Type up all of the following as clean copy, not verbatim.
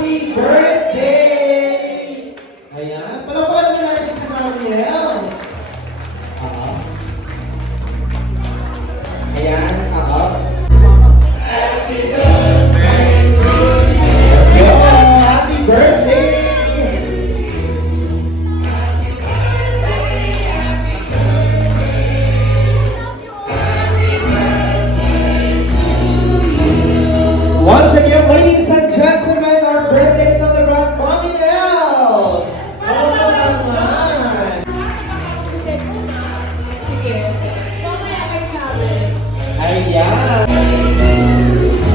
happy birthday! Ayan, palapakan naman natin si Mami Els. Ayan, Happy birthday to you! Let's go! Happy birthday! Once again, ladies and gentlemen, our birthday celebrant, Mami Els! Hello po naman! Sige. Mamaya kayo sabi. Ayan!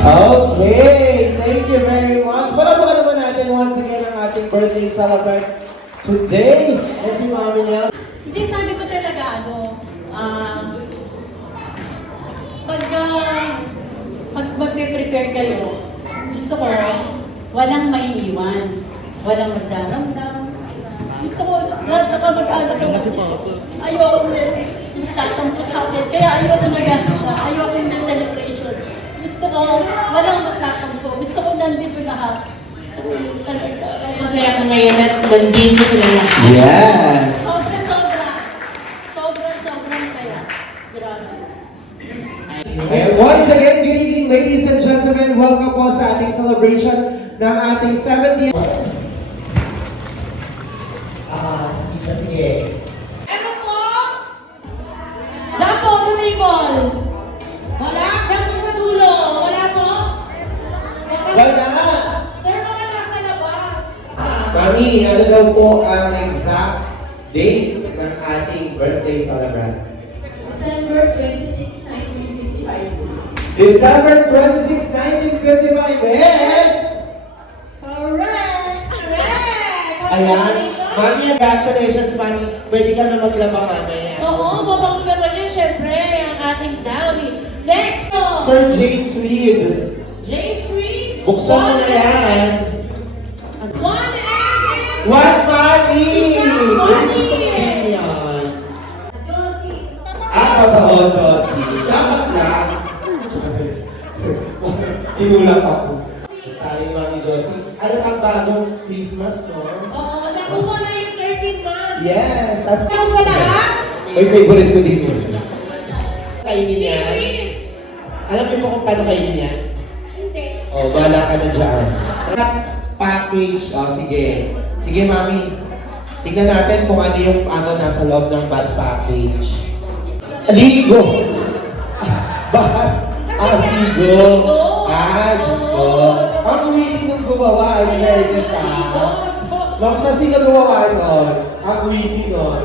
Okay, thank you very much. Palapakan naman natin once again ang ating birthday celebrant today na si Mami Els. Hindi, sabi ko talaga, pag mag-prepare kayo, gusto ko, walang maiiwan. Walang magdaramdam. Gusto ko, lahat na kamag-anak ko. Ayoko may tatampo sa akin. Kaya ayoko may celebration. Gusto ko, walang magtatampo. Gusto ko nandito lahat. So, talaga. Masaya ko ngayon at nandito sila lahat. Yes! Sobrang saya. Grabe. And once again, good evening ladies and gentlemen. Welcome po sa ating celebration ng ating 70th. Sige. Ano po? Diyan po sa table. Wala? Diyan po sa dulo. Wala po? Wala! Sir, mga nasa labas. Mami, ano daw po ang exact date ng ating birthday celebrant? December 26, 1955. December 26, 1955 is... Correct! Ayan. Mami, congratulations, Mami. Pwede ka na maglaba mamaya. Oo, mabango naman yan, syempre, ang ating Downy. Next! Sir James Reed. James Reed. Buksan mo na yan. One egg is... What money? Isang money. Gusto ko din yan. Totoo, Josie. Dapat lang. Tinulak ako. Tayo, Mami Josie. Ano ang bagong Christmas, no? Oo, nakuha na yung 13 months. Yes. At Pero sa lahat, may favorite ko din yun. Kainin yan. series. Alam niyo po kung paano kainin yan? Hindi. O, bala ka na dyan. Package. O, sige. Sige, Mami. Tignan natin kung ano yung nasa loob ng bad package. Aligo! Bakit? Aligo! Diyos ko. Ang willing nung gumawa. Ang nervous Ma'am, sa sino gumawa nun? Ang willing nun.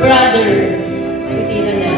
Brother. Titina niya.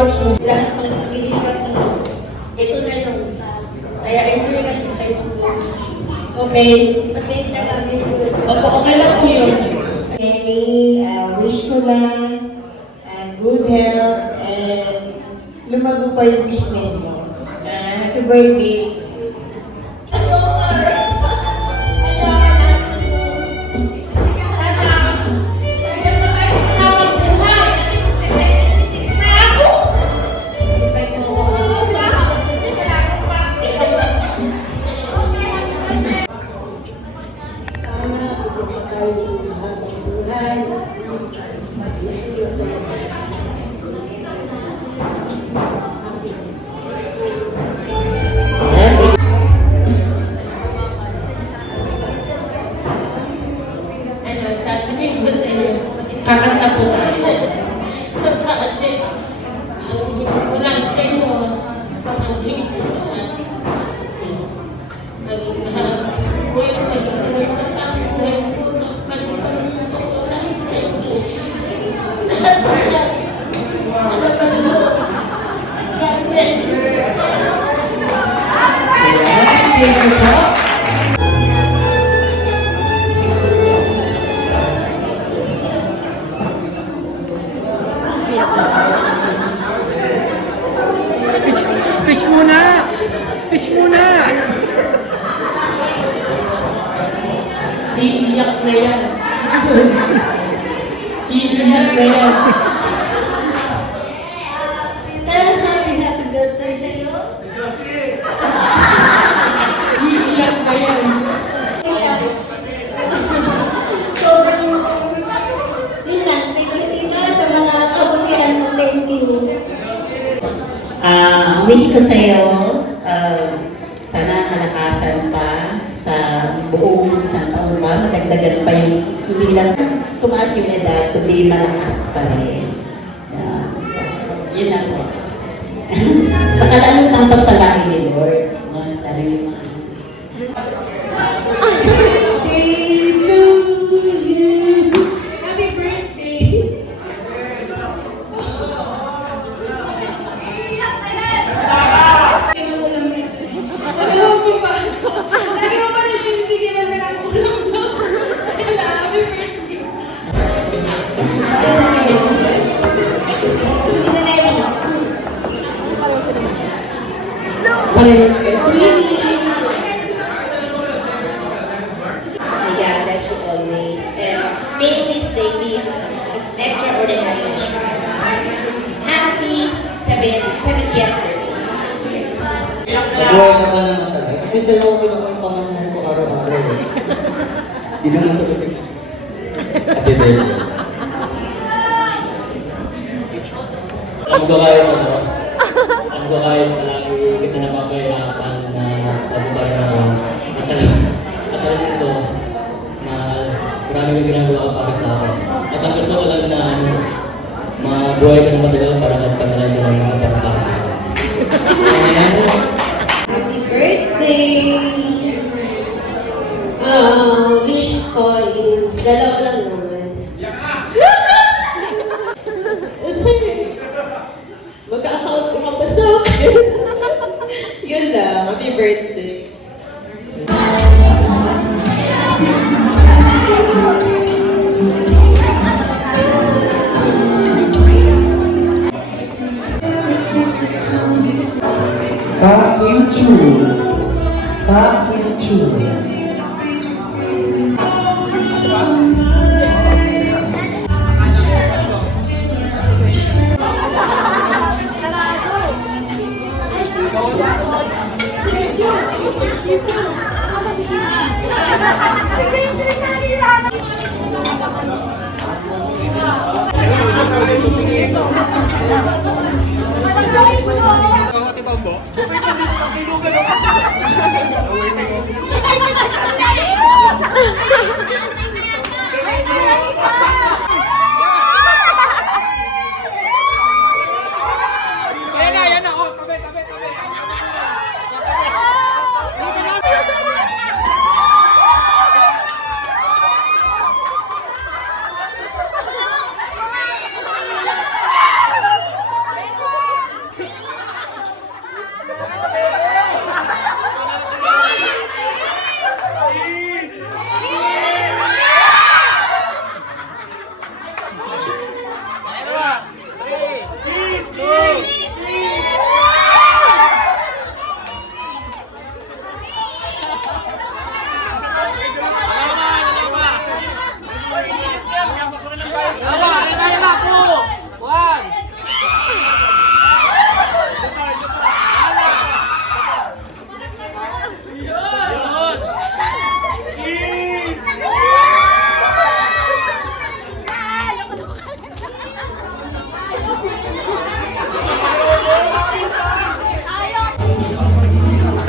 much, Miss. Lahat ng hihirap mo, ito na yung, kaya enjoy lang yung kayo sa mga. Okay, pasensya kami. Opo, okay lang po yun. Any wish ko lang good health and lumago pa yung business mo. Happy birthday. Ano, sasabihin ko sa iyo, kakanta po tayo. Kasi, ang hindi ko lang sa iyo, ang hindi ko lang. Speech muna! Speech muna! Iiyak na yan. Iiyak na yan. Happy birthday sa'yo. Iiyak na yan. Sobrang, yun lang, thank you Tina sa mga kabutihan mo, thank you. Wish ko sa'yo, sana malakasan pa sa buong isang taon pa, madagdagan pa yung hindi lang tumaas yung edad, kundi malakas pa rin. Yun lang po. Sa kalalong ng pagpalaki ni Lord, no? Dahil yung mga Parehas kayo. May God bless you always. And may this day be as extraordinary as you are. Happy 70th birthday. Mabuhay naman naman talaga. Kasi sa'yo ako kinuha yung pamasahan ko araw-araw. Di naman sa gabi. Happy birthday. Ang gawin mo, ang gawin palagi kita napapahirapan na pagbarang at alam ko na marami kang ginagawa para sa akin. At ang gusto ko lang na mabuhay ka ng matagal para magpadalan ka ng mga para sa akin. Happy birthday! Wish ko is dalawa lang naman. Mag-account ko kapasok. Yun lang. Happy birthday. Back into. Back into.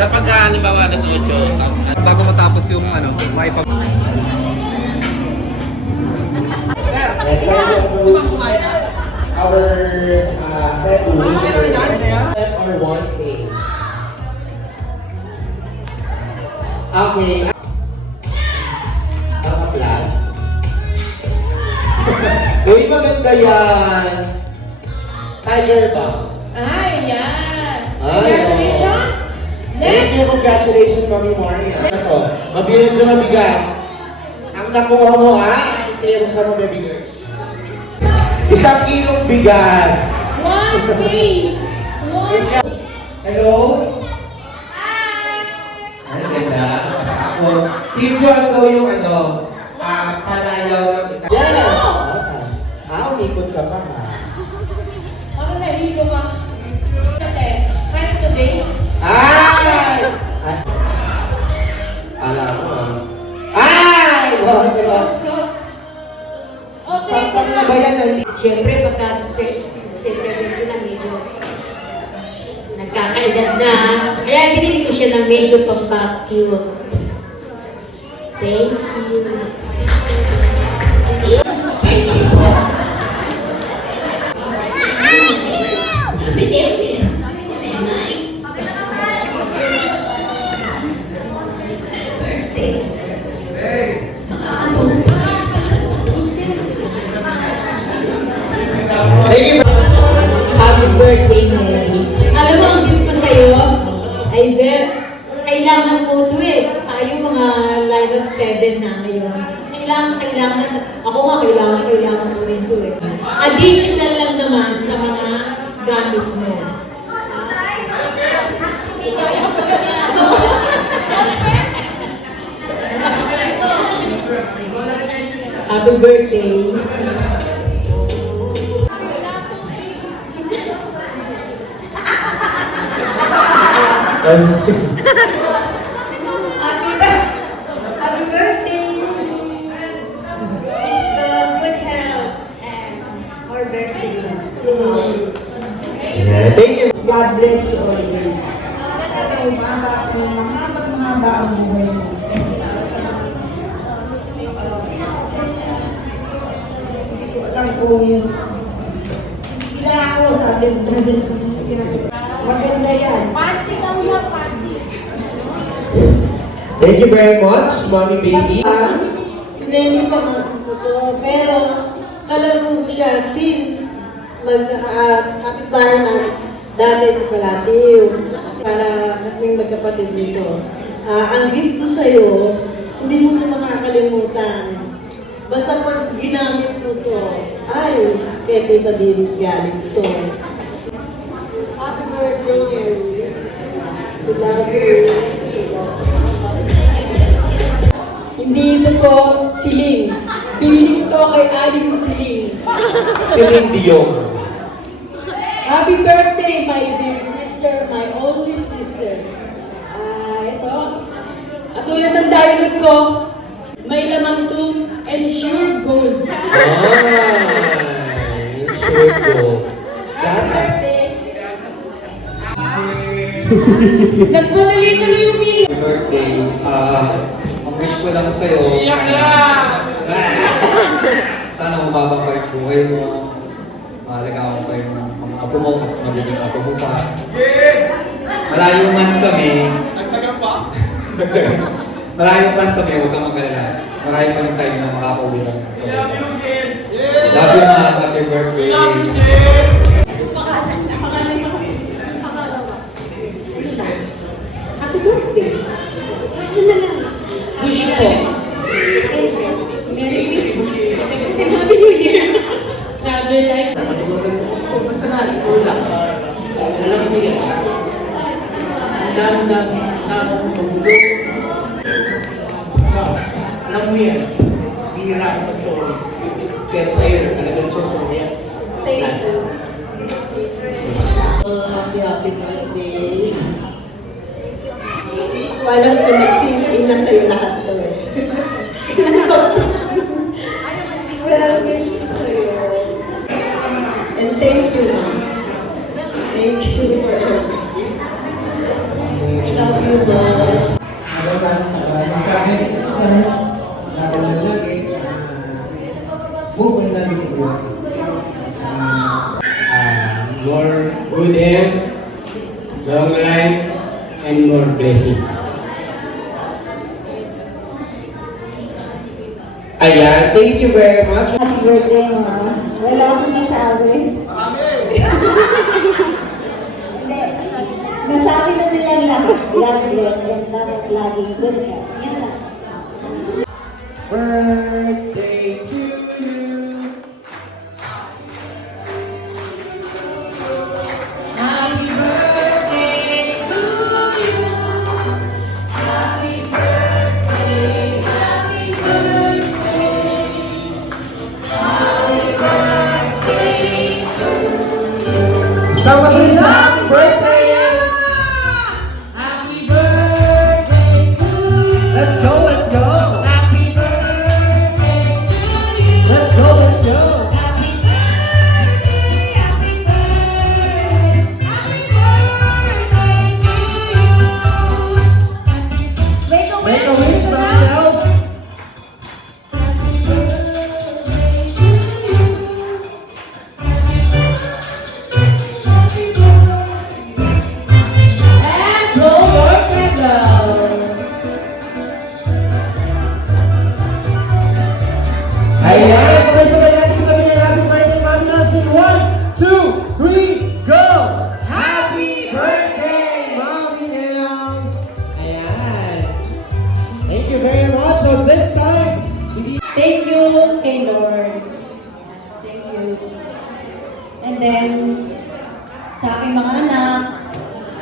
Dapat halimbawa alas 8, bago matapos yung ano, may pag... Our head or 1A. Okay. Plus. Uy, maganda yan. Tiger ba? Ay, yan! Congratulations! Thank you, congratulations, Mami Maria. Ito, medyo mabigat. Ang nakuha mo, ha? Kaya mo sa mga mabigat. 1 kilong bigas. 1K! Hello? Hi! Ang ganda. Ako. Team John daw yung panayaw ng ika. Yes! Umikot ka pa, ha? Ako nahilo ka. Ate, kaya today? Ay! Alam ko, Ay! Okay, ito na. Ba yan? Siyempre, pagka 70 na medyo nagkakaedad na. Kaya binili ko siya ng medyo pang-cute. Thank you. Sabi niya, birthday. Thank you. Happy birthday, Mary. Alam mo, ang gift ko sa'yo, ay kailangan mo ito eh. Tayo mga line of 7 na ngayon. Kailangan. Ako nga, kailangan ko rin ito eh. Additional lang naman sa mga gamit mo. Happy birthday. Happy birthday! It's good health and our birthday. Thank you. God bless you always. Mahaba ang buhay mo. Hindi ko alam kung kila ako sabi ko maganda yan. Party daw yan, party. Thank you very much, Mommy Baby. Si Nenny pa man ko to, pero kalaro ko siya since kapitbahay na dati sa Palatiw. Para kaming magkapatid dito. Ang gift ko sa'yo, hindi mo ito makakalimutan. Basta pag ginamit mo to, ay, kay Tita Didit galing to. Happy birthday, Nenny. We love you. Hindi ito po siling. Pinili ko to kay Aling Siling. Celine Dion. Happy birthday, my dear sister, my only sister. Ito. Katulad ng dialogue ko, may laman to ensure gold. Sure ko. Happy birthday. Nagpalilito na yung umiyak. Happy birthday. Ang wish ko lang sa'yo. Sana humaba pa yung buhay mo. Mahalagaan pa yung mga apo mo at magiging apo mo pa. Malayo man kami. Malayo man kami, huwag kang mag-alala. Marami pa yung time na makakauwi lang sa isa. Love you, ma. Happy birthday. Happy birthday. Ano na lang? Wish ko. Merry Christmas. And Happy New Year. Happy life. Basta na, ikaw lang. Alam mo yan. Ang dami-dami tao magulog. Alam mo yan. Bihira ako mag-sorry. Pero sa'yo, talagang sorry yan. Thank you. Happy birthday. Hindi ko alam kung nag-sing-in na sa'yo lahat to eh. Ano ba gusto? Well, wish ko sa'yo. And thank you, Mom. Thank you for everything. Love you. you po. Ano ba sa akin ito sa laban lagi sa bukol lagi sa buhay. More good health, long life, and more blessing. Ayan, thank you very much. Happy birthday, Ma. Wala akong nasabi. Hindi. Nasabi na nilang lahat. God bless and dapat laging good health. Yan lang. Birthday to you. Happy birthday to you. Happy birthday, happy birthday. Happy birthday to you. Sama ko sa birthday! Happy birthday to you. Let's go, let's go! Happy birthday to you. Let's go, let's go! Happy birthday, happy birthday, happy birthday to you. Make a Make a wish for yourself! Happy birthday to you. Happy birthday. And blow your candle. Ayan, sabay-sabay natin sabihin happy birthday, Mami Nelson. 1, 2, 3, go! Happy birthday, Mami Nels! Ayan. Thank you very much. So this time, Thank you kay Lord. Thank you. And then, sa aking mga anak,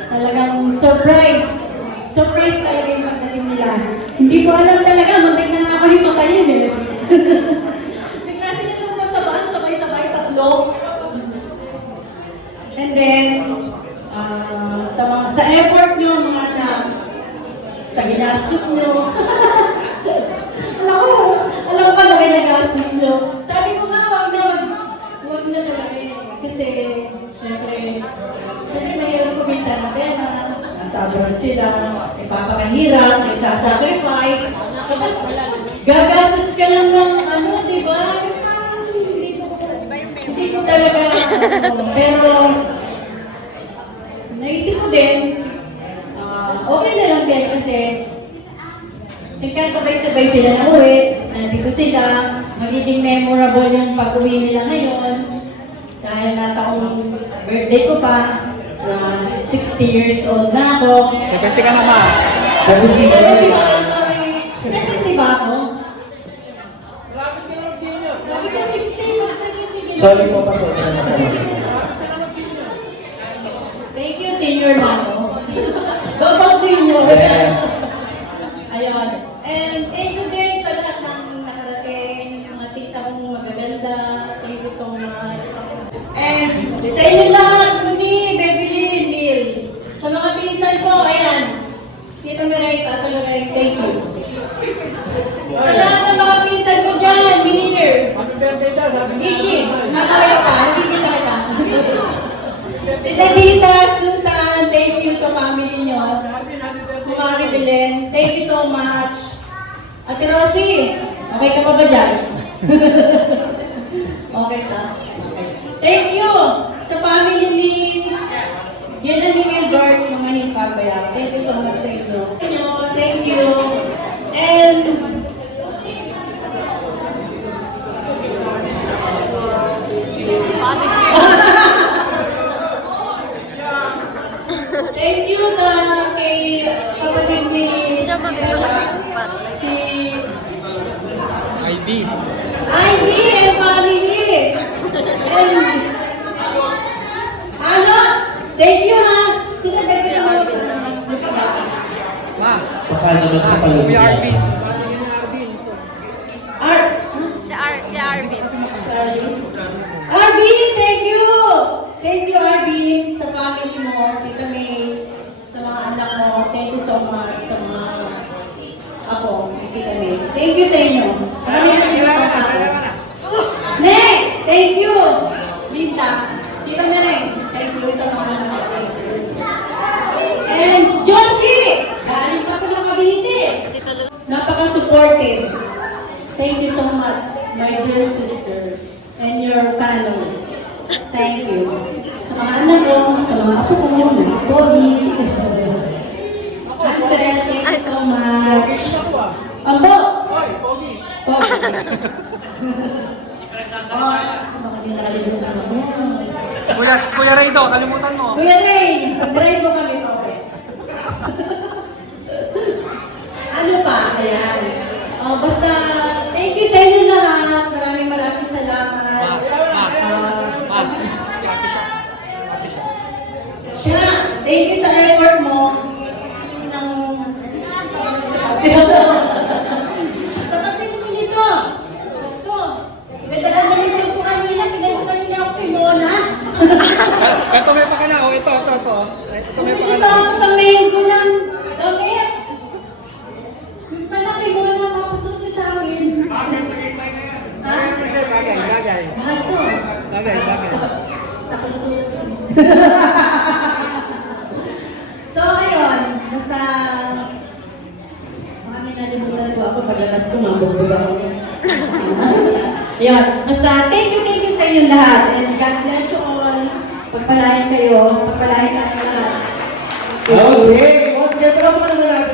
talagang surprise. Surprise talaga yung pagdating nila. Hindi ko alam talaga, muntik na nga ako himatayin eh. Bigla sila nung masabaan, sabay-sabay, tatlo. And then, sa effort nyo, mga anak, sa ginastos nyo. Alam ko ba na gastos nyo? Sabi ko nga, wag na talaga eh. Kasi, syempre mahirap kumita ng pera. Nasa abroad sila, ipapakahirap, nagsasacrifice. Tapos, gagastos ka lang ng ano, di ba? Yung parang hindi ko talaga, pero, naisip ko din, okay na lang din kasi, nagkasabay-sabay sila na uwi, nandito sila, magiging memorable yung pag-uwi nila ngayon. Dahil nataong birthday ko pa, 60 years old na ako. 70 ka naman. kasi si 70 ba? Sorry. 70 ba ako? Sabi ko 60, ba't 70? Sorry po, pasensya na po. Thank you, senior na ako. Dobang senior. Yes. Ayun. And thank you din sa lahat ng nakarating, mga tita kong magaganda. Thank you so much. And sa inyo lahat, Mimi, Beverly, Neil. Sa mga pinsan ko, ayan. Tita Mireka, talaga yung thank you. Sa lahat ng mga pinsan ko dyan, Miller. Ishi, nakakita, hindi kita kita. Si Tadita, Susan, thank you sa family nyo. Kumari Belen, thank you so much. Ate Rosie, okay ka pa ba dyan? Okay ka? Okay. Thank you sa family ni yan na ni Wilbert, mga himpapaya. Thank you so much sa inyo. Thank you. And thank you sa kay kapatid ni si IB. Ivy and family. And ano? Thank you ha. Sinadagdagan mo sa Ma, Baka naman sa Kuya RB. Art. Sorry. Arvin, thank you! Thank you, Arvin, sa family mo, Tita May, sa mga anak mo. Thank you so much sa mga ako, Tita May. Thank you sa inyo. Marami na yung pagkakao. Neng, thank you! Linta, Tita Neng, thank you sa mga anak mo. And Josie! Thank you so much, my dear sister, and your family. Thank you. Sa mga anak ko, sa mga apo ko, mga Bobby. Axel, thank you so much. Ambo! Pogi. Oh, baka di nakalimutan ako. Kuya Ray daw, kalimutan mo. Kuya Ray, pag-drive mo kami, okay. Ano pa? Ayan. Oh, basta, thank you sa inyo lahat. Maraming salamat. Siya, thank you sa effort mo. Sa kapit mo nito. Ito. Ganda-ganda rin sa upo kanina. Pinalitan niya ako kay Mona. Ito may pakala, oh. Ito. Ito may Bumili pakala. ba ako sa mango ng damit? Malaki mo na mapasok niyo sa akin. Ha? Bagay. Mahal to. Sa kultura. So, ayun. Basta, may nalimutan ko ako. Paglabas ko, mabubog ako. Ayun. Basta, thank you sa inyo lahat. And God bless you all. Pagpalain kayo. Pagpalain kayo lahat. Okay, once again, pala mo naman natin